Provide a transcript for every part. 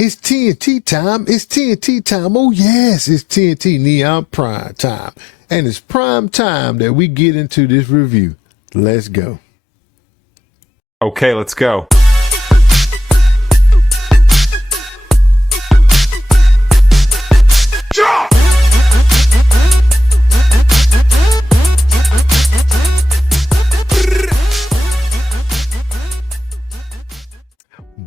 It's TNT time. It's TNT time. Oh, yes, it's TNT Neon Prime time. And it's prime time that we get into this review. Let's go. Okay, let's go.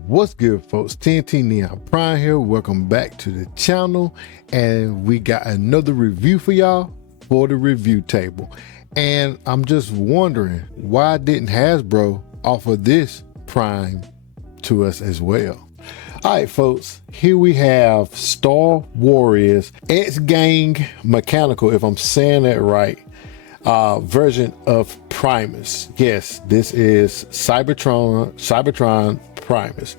What's good, folks? TNT Neon Prime here. Welcome back to the channel, and we got another review for y'all for the review table. And I'm just wondering, why didn't Hasbro offer this Prime to us as well? All right, folks, here we have Star Warriors X Gang Mechanical, if I'm saying that right, version of Primus. Yes, this is Cybertron Primus.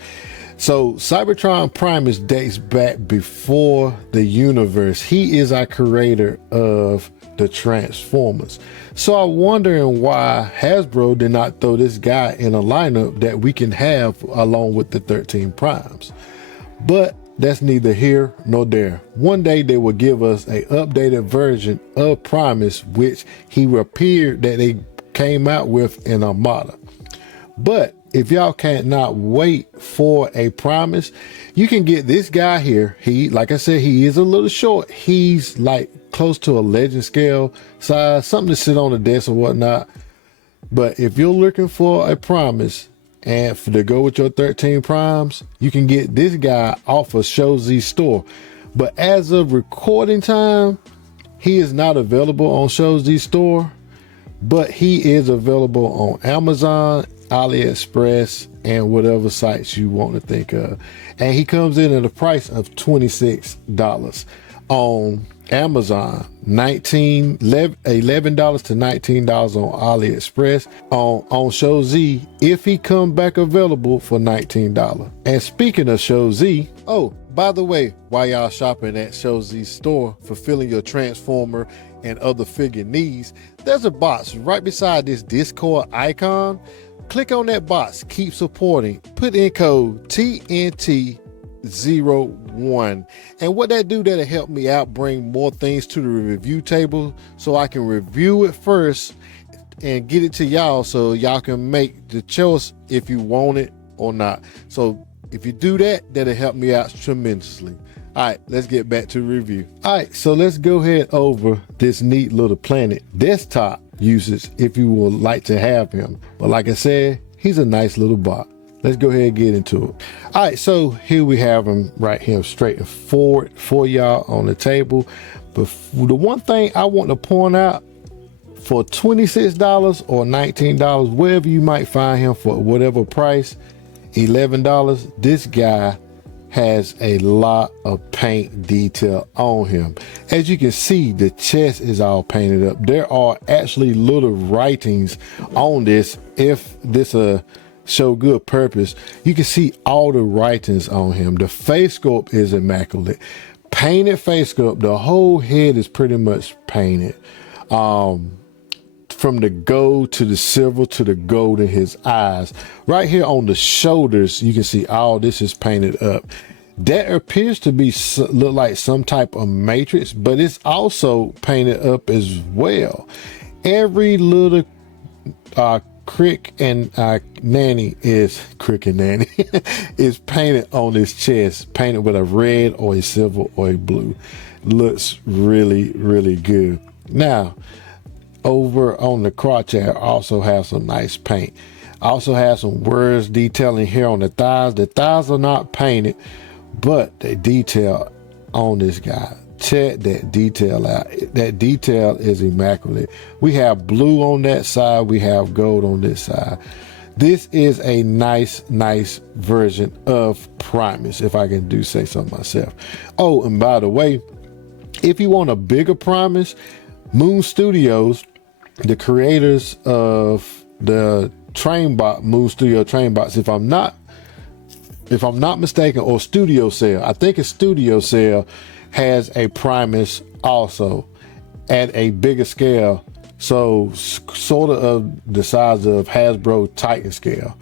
So Cybertron Primus dates back before the universe. He is our creator of the Transformers. So I'm wondering why Hasbro did not throw this guy in a lineup that we can have along with the 13 Primes. But that's neither here nor there. One day they will give us a updated version of Primus, which he appeared that they came out with in Armada. But if y'all can't not wait for a Primus, you can get this guy here. He, like I said, he is a little short. He's like close to a legend scale size, something to sit on the desk or whatnot. But if you're looking for a Primus and to go with your 13 Primes, you can get this guy off of ShowZ's store. But as of recording time, he is not available on ShowZ's store, but he is available on Amazon, AliExpress, and whatever sites you want to think of. And he comes in at a price of $26 on Amazon, $11 to $19 on AliExpress, on ShowZ, if he come back available for $19. And speaking of ShowZ, oh, by the way, while y'all shopping at ShowZ's store, fulfilling your Transformer and other figure needs, there's a box right beside this Discord icon. Click on that box, keep supporting, put in code TNT01. And what that do, that'll help me out, bring more things to the review table so I can review it first and get it to y'all so y'all can make the choice if you want it or not. So if you do that, that'll help me out tremendously. All right, let's get back to the review. All right, so let's go ahead over this neat little planet desktop usage if you would like to have him. But like I said, he's a nice little bot. Let's go ahead and get into it. All right, so here we have him right here straight and forward for y'all on the table. But the one thing I want to point out, for $26 or $19, wherever you might find him for whatever price, $11, this guy has a lot of paint detail on him. As you can see, the chest is all painted up. There are actually little writings on this. If this show good purpose, you can see all the writings on him. The face sculpt is immaculate. Painted face sculpt. The whole head is pretty much painted. From the gold to the silver to the gold in his eyes. Right here on the shoulders, you can see all this is painted up. That appears to be look like some type of matrix, but it's also painted up as well. Every little crick and nanny is painted on his chest, painted with a red or a silver or a blue. Looks really, really good. Now, over on the crotch area, also have some nice paint. Also have some words detailing here on the thighs. The thighs are not painted, but the detail on this guy, check that detail out. That detail is immaculate. We have blue on that side, we have gold on this side. This is a nice version of Primus, if I can do say so myself. Oh, and by the way, if you want a bigger Primus, Moon Studios, the creators of the Moon Studio Train Box, if I'm not mistaken, or Studio Cell, I think it's Studio Cell, has a Primus also at a bigger scale, so sort of the size of Hasbro Titan scale.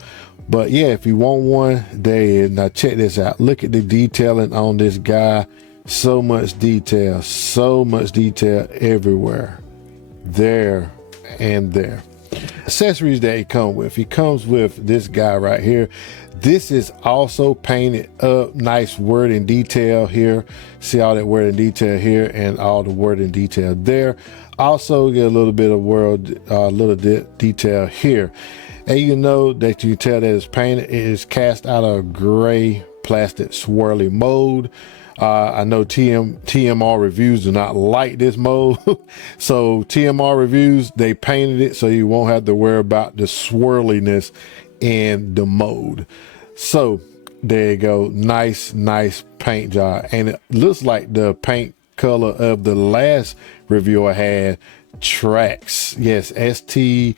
But yeah, if you want one, there it is. Now check this out. Look at the detailing on this guy. So much detail everywhere, there and there. Accessories that he comes with. He comes with this guy right here. This is also painted up, nice word and detail here. See all that word and detail here and all the word and detail there. Also get a little bit of detail here. And you know that you can tell that it's painted. It is cast out of gray plastic swirly mold. I know TMR Reviews do not like this mold. So TMR Reviews, they painted it so you won't have to worry about the swirliness in the mold. So there you go. Nice paint job. And it looks like the paint color of the last review I had tracks. Yes, ST-02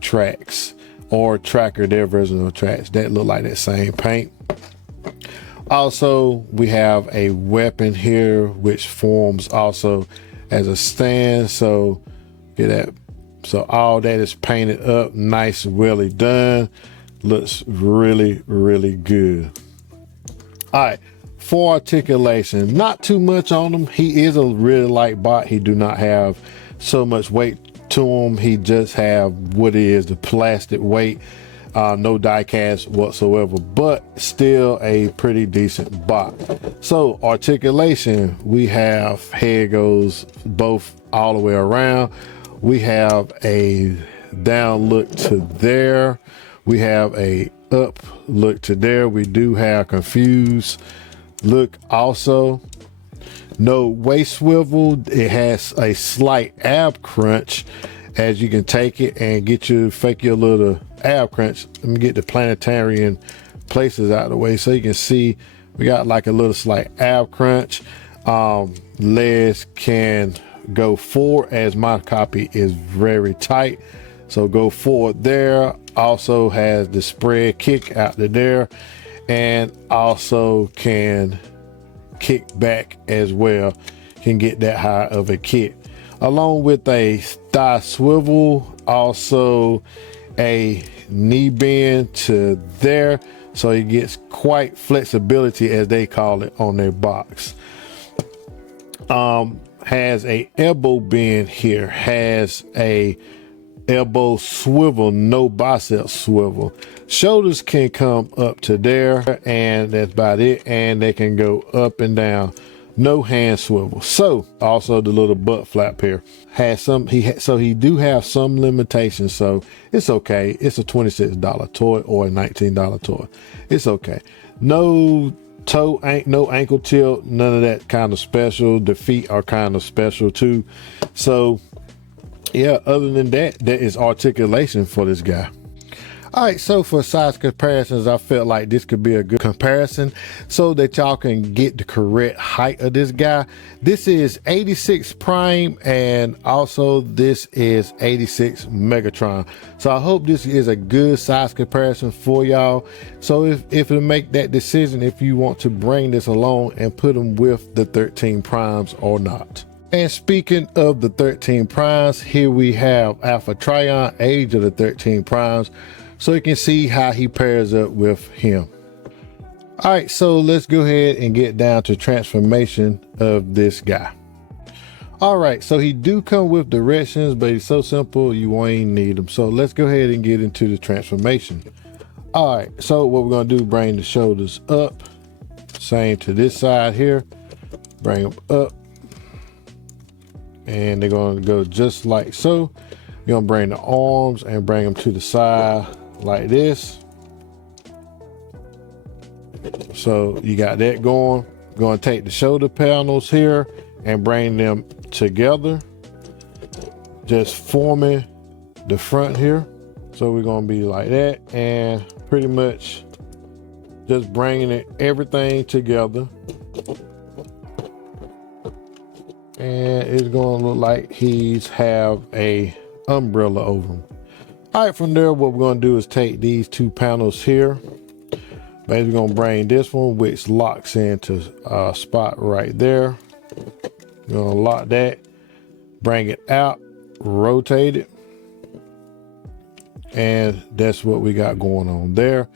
tracks or tracker, their version of tracks. That look like that same paint. Also, we have a weapon here, which forms also as a stand. So get that. So all that is painted up, nice, really done. Looks really good. All right, for articulation, not too much on him. He is a really light bot. He do not have so much weight to him. He just have what is the plastic weight. No die cast whatsoever, but still a pretty decent bot. So articulation, we have head goes both all the way around. We have a down look to there. We have a up look to there. We do have confused look also. No waist swivel. It has a slight ab crunch, as you can take it and fake your little ab crunch. Let me get the planetarian places out of the way so you can see we got like a little slight ab crunch. Legs can go forward, as my copy is very tight, so go forward there. Also has the spread kick out to there, and also can kick back as well. Can get that high of a kick, along with a thigh swivel, also a knee bend to there, so it gets quite flexibility, as they call it on their box. Has a elbow bend here, has a elbow swivel, no bicep swivel. Shoulders can come up to there, and that's about it. And they can go up and down, no hand swivel. So also the little butt flap here has some, so he do have some limitations, so it's okay. It's a $26 toy or a $19 toy. It's okay. No toe, no ankle tilt, none of that kind of special. The feet are kind of special too. So yeah, other than that, that is articulation for this guy. All right, so for size comparisons, I felt like this could be a good comparison so that y'all can get the correct height of this guy. This is 86 Prime, and also this is 86 Megatron. So I hope this is a good size comparison for y'all. So if it'll make that decision if you want to bring this along and put them with the 13 Primes or not. And speaking of the 13 Primes, here we have Alpha Trion, Age of the 13 Primes, so you can see how he pairs up with him. All right, so let's go ahead and get down to transformation of this guy. All right, so he do come with directions, but he's so simple you won't even need them. So let's go ahead and get into the transformation. All right, so what we're gonna do, bring the shoulders up, same to this side here, bring them up, and they're gonna go just like so. You're gonna bring the arms and bring them to the side like this. So you got that going. Going to take the shoulder panels here and bring them together, just forming the front here. So we're gonna be like that, and pretty much just bringing everything together. And it's gonna look like he's have a umbrella over him. All right, from there, what we're gonna do is take these two panels here. Basically, gonna bring this one, which locks into a spot right there. We're gonna lock that, bring it out, rotate it, and that's what we got going on there.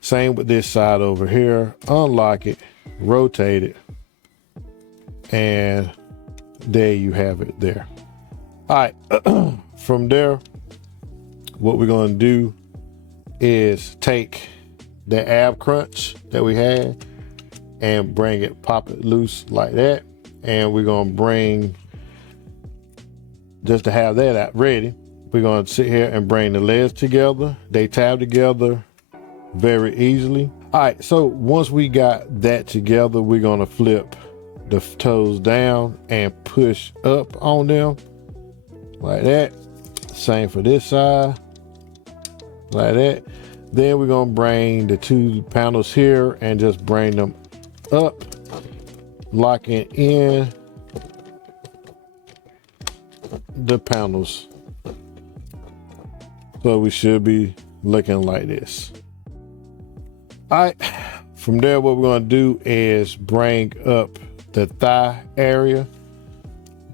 Same with this side over here. Unlock it, rotate it, and there you have it there. All right, from there, what we're gonna do is take the ab crunch that we had and bring it, pop it loose like that. And we're gonna bring, just to have that out ready, we're gonna sit here and bring the legs together. They tab together very easily. All right, so once we got that together, we're gonna flip the toes down and push up on them like that. Same for this side, like that. Then we're gonna bring the two panels here and just bring them up, locking in the panels. So we should be looking like this. All right, from there, what we're gonna do is bring up the thigh area,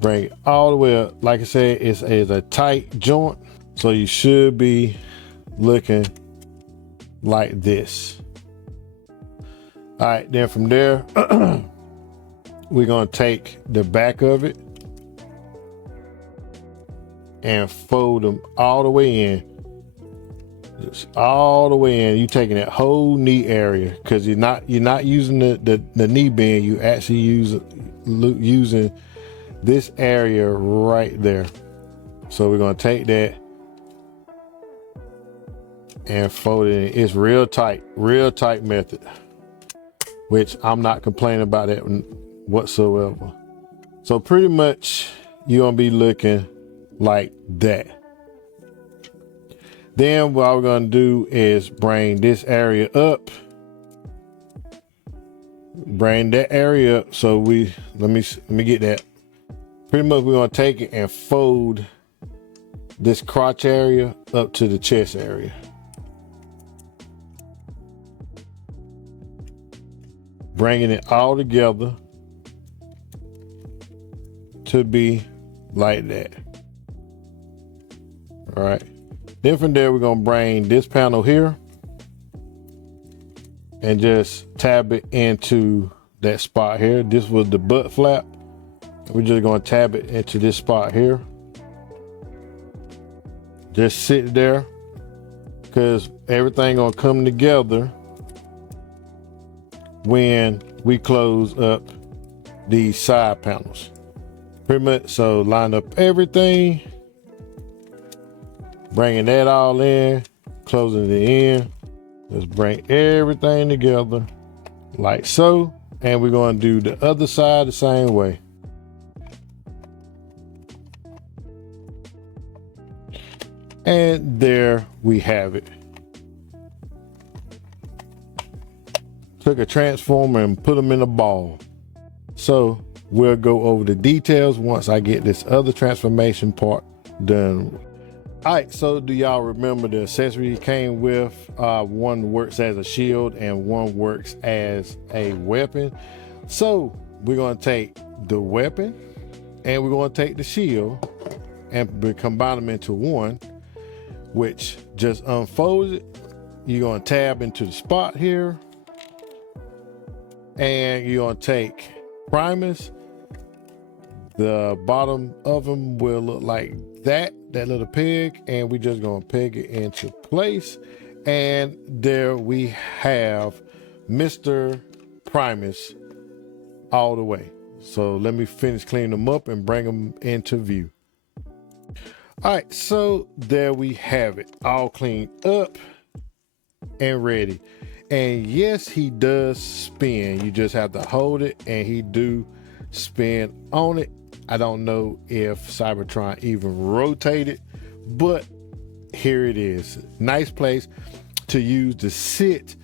bring it all the way up. Like I said, it's a tight joint, so you should be looking like this. All right, then from there, we're gonna take the back of it and fold them all the way in. Just all the way in. You taking that whole knee area, because you're not using the knee bend. You actually using this area right there. So we're gonna take that and fold it in. It's real tight method, which I'm not complaining about that whatsoever. So pretty much you're gonna be looking like that. Then what we're gonna do is bring this area up, bring that area up. So let me get that. Pretty much we're gonna take it and fold this crotch area up to the chest area. Bringing it all together to be like that. All right. Then from there, we're gonna bring this panel here and just tab it into that spot here. This was the butt flap. We're just gonna tab it into this spot here. Just sit there, because everything gonna come together when we close up these side panels. Pretty much, so line up everything, bringing that all in, closing it in. Let's bring everything together like so. And we're going to do the other side the same way. And there we have it. Took a transformer and put them in a ball. So we'll go over the details once I get this other transformation part done. All right, so do y'all remember the accessory came with? One works as a shield and one works as a weapon. So we're gonna take the weapon and we're gonna take the shield and combine them into one, which just unfolds it. You're gonna tab into the spot here, and you're gonna take Primus. The bottom of them will look like that little peg, and we just gonna peg it into place. And there we have Mr. Primus all the way. So let me finish cleaning them up and bring them into view. All right, so there we have it, all cleaned up and ready. And yes, he does spin. You just have to hold it, and he do spin on it. I don't know if Cybertron even rotated, but here it is. Nice place to use to sit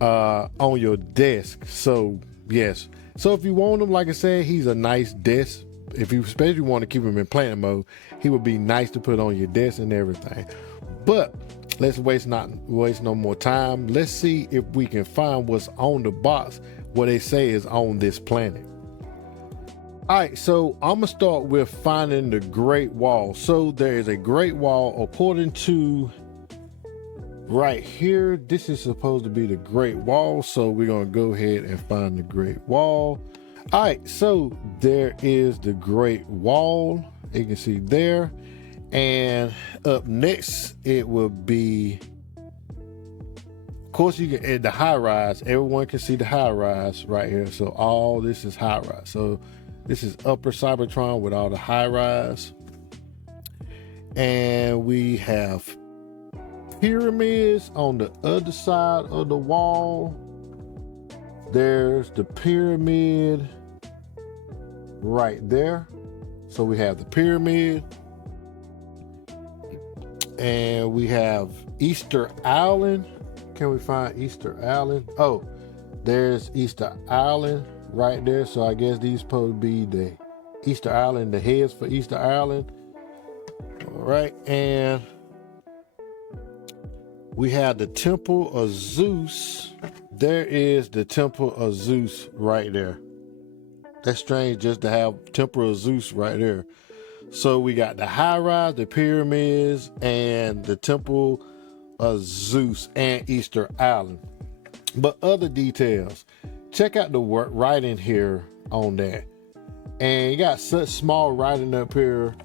on your desk. So yes, so if you want him, like I said, he's a nice desk. If you especially want to keep him in planet mode, he would be nice to put on your desk and everything. But let's waste no more time. Let's see if we can find what's on the box, what they say is on this planet. All right, so I'm gonna start with finding the Great Wall. So there is a Great Wall according to right here, this is supposed to be the Great Wall, so we're gonna go ahead and find the Great Wall. All right, so there is the Great Wall, you can see there, and up next it will be, of course, you can add the high rise. Everyone can see the high rise right here, so all this is high rise. So this is upper Cybertron with all the high rise, and we have pyramids on the other side of the wall. There's the pyramid right there. So we have the pyramid, and we have Easter Island. Can we find Easter Island? Oh, there's Easter Island right there. So I guess these supposed to be the Easter Island, the heads for Easter Island. All right, and we have the Temple of Zeus. There is the Temple of Zeus right there. That's strange just to have Temple of Zeus right there. So we got the high rise, the pyramids, and the Temple of Zeus and Easter Island. But other details, check out the writing here on that. And you got such small writing up here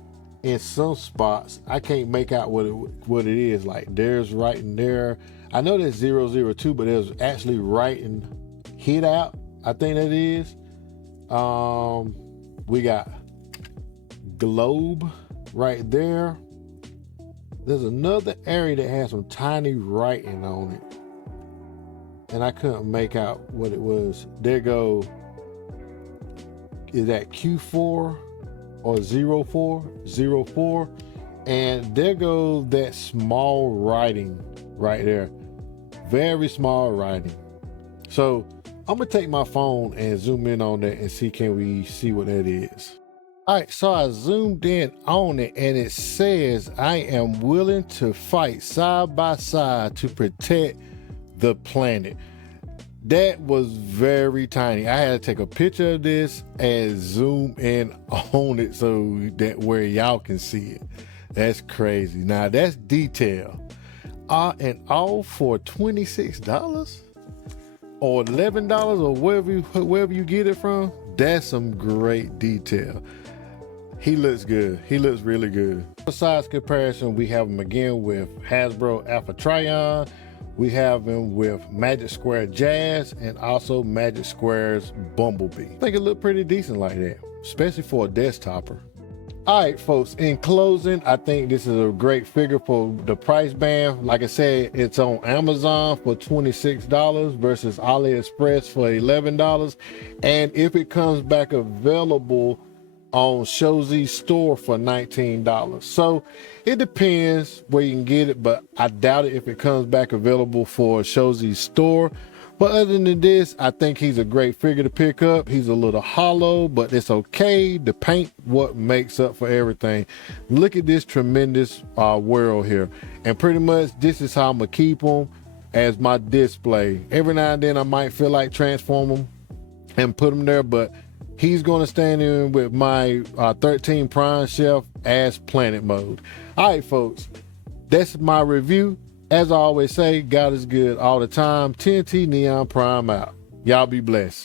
in some spots. I can't make out what it is. Like there's writing there. I know there's 002, but there's actually writing hit out. I think that is. We got globe right there. There's another area that has some tiny writing on it, and I couldn't make out what it was. There go, is that Q4 or 04? And there goes that small writing right there. Very small writing. So I'm gonna take my phone and zoom in on that and see, can we see what that is? All right, so I zoomed in on it, and it says, I am willing to fight side by side to protect the planet. That was very tiny. I had to take a picture of this and zoom in on it so that where y'all can see it. That's crazy. Now that's detail. And all for $26 or $11 or wherever you get it from. That's some great detail. He looks good. He looks really good. Besides comparison, we have him again with Hasbro Alpha Trion. We have him with Magic Square Jazz and also Magic Square's Bumblebee. I think it looked pretty decent like that, especially for a desktopper. All right, folks, in closing, I think this is a great figure for the price band. Like I said, it's on Amazon for $26 versus AliExpress for $11. And if it comes back available on Showzi's store for $19. So it depends where you can get it, but I doubt it if it comes back available for Showzi's store. But other than this, I think he's a great figure to pick up. He's a little hollow, but it's okay. The paint, what makes up for everything. Look at this tremendous world here. And pretty much this is how I'm gonna keep them as my display. Every now and then I might feel like transform them and put them there, but he's going to stand in with my 13 Prime Chef as planet mode. All right, folks, that's my review. As I always say, God is good all the time. TNT Neon Prime out. Y'all be blessed.